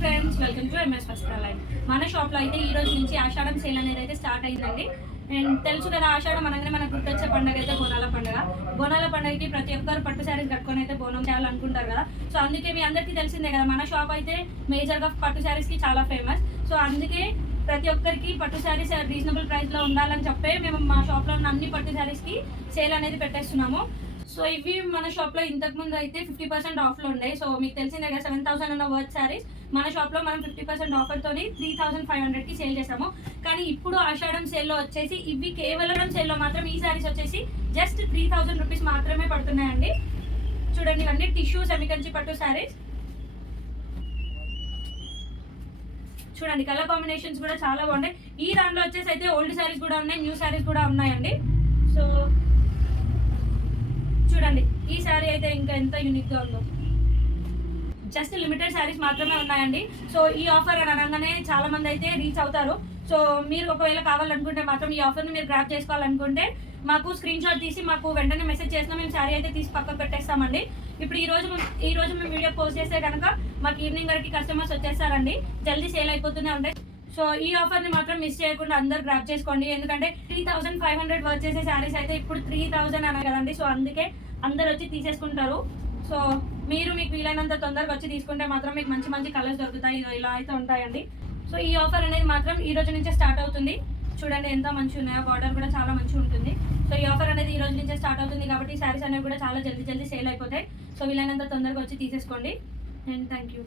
Friends, welcome to MS Vastralayam. మన షాప్లో అయితే ఈ రోజు నుంచి ఆషాఢం సేల్ అనేది అయితే స్టార్ట్ అయిందండి. అండ్ తెలుసు కదా, ఆషాఢం అనగానే మనకు గుర్తొచ్చే పండుగ అయితే బోనాల పండుగ. బోనాల పండుగకి ప్రతి ఒక్కరు పట్టు శారీస్ కట్టుకొని అయితే బోనం చేయాలనుకుంటారు కదా. సో అందుకే మీ అందరికీ తెలిసిందే కదా, మన షాప్ అయితే మేజర్గా పట్టు శారీస్కి చాలా ఫేమస్. సో అందుకే ప్రతి ఒక్కరికి పట్టు శారీస్ రీజనబుల్ ప్రైస్లో ఉండాలని చెప్పే మేము మా షాప్లో ఉన్న అన్ని పట్టు శారీస్కి సేల్ అనేది పెట్టేస్తున్నాము. సో ఇవి మన షాప్లో ఇంతకుముందు అయితే 50% ఆఫ్లో ఉన్నాయి. సో మీకు తెలిసిందే కదా, 7,000 ఉన్న వర్త్ శారీస్ మన షాప్లో మనం 50% ఆఫర్తో 3,500కి సేల్ చేసాము. కానీ ఇప్పుడు ఆషాఢం సేల్లో వచ్చేసి ఇవి కేవలం సేల్లో మాత్రం ఈ శారీస్ వచ్చేసి జస్ట్ 3,000 రూపీస్ మాత్రమే పడుతున్నాయండి. చూడండి, ఇవన్నీ టిష్యూ సెమికంచి పట్టు శారీస్. చూడండి, కలర్ కాంబినేషన్స్ కూడా చాలా బాగున్నాయి. ఈ దాంట్లో వచ్చేసి అయితే ఓల్డ్ శారీస్ కూడా ఉన్నాయి, న్యూ శారీస్ కూడా ఉన్నాయండి. సో చూడండి, ఈ శారీ అయితే ఇంకా ఎంత యూనిక్గా ఉందో. జస్ట్ లిమిటెడ్ శారీస్ మాత్రమే ఉన్నాయండి. సో ఈ ఆఫర్ అని అనగానే చాలా మంది అయితే రీచ్ అవుతారు. సో మీరు ఒకవేళ కావాలనుకుంటే మాత్రం ఈ ఆఫర్ని మీరు గ్రాప్ చేసుకోవాలనుకుంటే మాకు స్క్రీన్ షాట్ తీసి మాకు వెంటనే మెసేజ్ చేసినా మేము శారీ అయితే తీసి పక్కకు పెట్టేస్తామండి. ఇప్పుడు ఈ రోజు మేము వీడియో పోస్ట్ చేస్తే కనుక మాకు ఈవినింగ్ వరకు కస్టమర్స్ వచ్చేస్తారండి. జల్దీ సేల్ అయిపోతూనే ఉంటాయి. సో ఈ ఆఫర్ని మాత్రం మిస్ చేయకుండా అందరు గ్రాప్ చేసుకోండి. ఎందుకంటే 3,500 వర్క్ చేసే శారీస్ అయితే ఇప్పుడు 3,000 అనే కదండి. సో అందుకే అందరు వచ్చి తీసేసుకుంటారు. సో మీరు మీకు వీలైనంత తొందరగా వచ్చి తీసుకుంటే మాత్రం మీకు మంచి మంచి కలర్స్ దొరుకుతాయి. ఇలా అయితే ఉంటాయండి. సో ఈ ఆఫర్ అనేది మాత్రం ఈ రోజు నుంచే స్టార్ట్ అవుతుంది. చూడండి ఎంత మంచిగా ఉన్నాయో, బార్డర్ కూడా చాలా మంచిగా ఉంటుంది. సో ఈ ఆఫర్ అనేది ఈ రోజు నుంచే స్టార్ట్ అవుతుంది కాబట్టి శారీస్ అనేవి కూడా చాలా జల్దీ సేల్ అయిపోతాయి. సో వీలైనంత తొందరగా వచ్చి తీసేసుకోండి. And thank you.